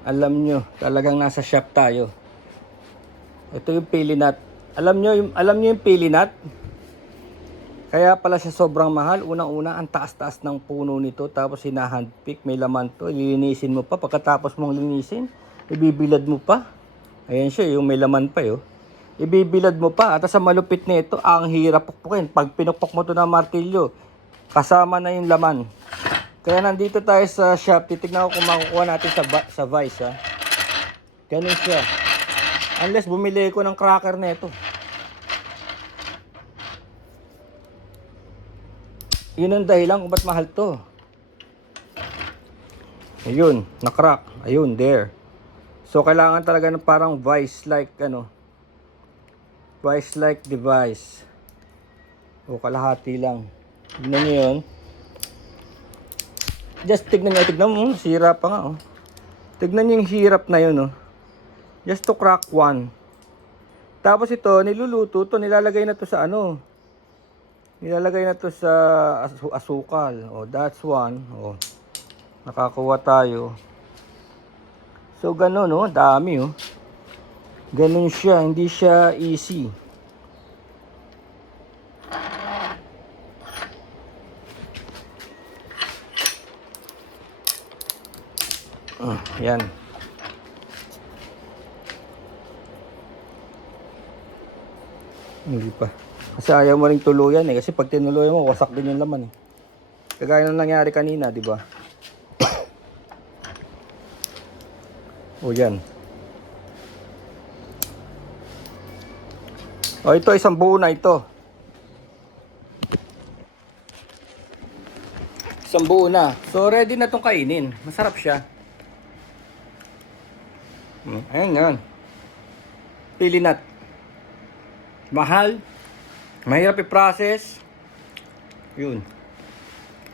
Alam nyo, talagang nasa shop tayo. Ito yung pili nut. Alam nyo yung pili nut? Kaya pala siya sobrang mahal. Unang-una, ang taas-taas ng puno nito. Tapos hinahandpick, may laman to. Lilinisin mo pa. Pagkatapos mong linisin, ibibilad mo pa. Ayan siya, yung may laman pa yun. Ibibilad mo pa. At sa malupit nito, ang hirap pukpukin. Pag pinukpok mo to ng martilyo, kasama na yung laman. Kaya nandito tayo sa shop. Titignan ko kung makukuha natin sa Vice. Ha? Ganun siya. Unless bumili ko ng cracker na ito. Yun ang dahilan kung ba't mahal to. Ayun, na-crack. Ayun, there. So, kailangan talaga ng parang vice-like, vice-like device. O, kalahati lang. Tignan nyo yun. Just tignan mo. Sira pa nga, oh. Tignan nyo yung hirap na yun, oh. Just to crack one. Tapos ito, niluluto to. Nilalagay na to sa Nilalagay na to sa asukal. Oh, that's one. Oh, nakakuha tayo. So, ganun, oh. Dami, oh. Ganun siya. Hindi siya easy. Yan. Hindi pa. Kasi ayaw mo ring tuluyan eh. Kasi pag tinuluyan mo, wasak din yung laman eh. Kagaya ng nangyari kanina, di ba? O yan. O ito, isang buo na ito. Isang buo na. So ready na itong kainin. Masarap siya. Ayan yan. Pili nut. Mahal. Mahirap i-process. Yun.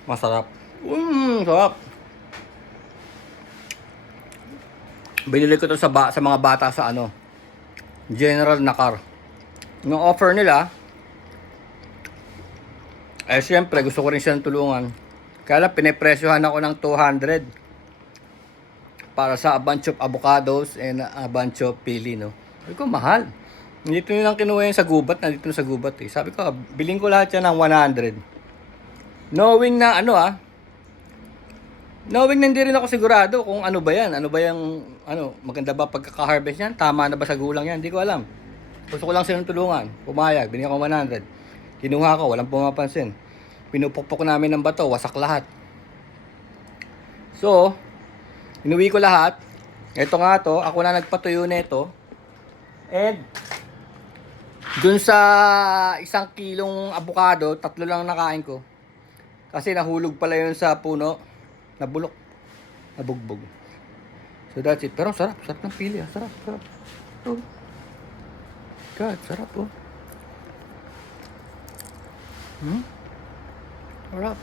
Masarap. Sarap. Binili ko to sa mga bata sa General Nakar. Yung offer nila, siyempre gusto ko rin silang tulungan. Kaya lang pinipresyohan ako ng 200 para sa a bunch of avocados and a bunch of pili, no. Sabi ko, mahal. Dito nyo lang kinuha yung sa gubat, nandito sa gubat eh. Sabi ko, biling ko lahat yan ng 100. Knowing na knowing na hindi rin ako sigurado kung ano ba yan. Ano ba yung, maganda ba pagkaka-harvest yan? Tama na ba sa gulang yan? Hindi ko alam. Gusto ko lang silang tulungan. Pumayag, binigyan ko 100. Kinuha ko, walang pumapansin. Pinupukpok namin ng bato, wasak lahat. So, inuwi ko lahat. Ito nga to, ako na nagpatuyo nito. And, dun sa 1 kilong avocado, 3 lang nakain ko. Kasi nahulog pala yun sa puno. Nabulok. Nabugbog. So that's it. Pero sarap. Sarap ng pili. Sarap. Oh. God, sarap oh. Sarap.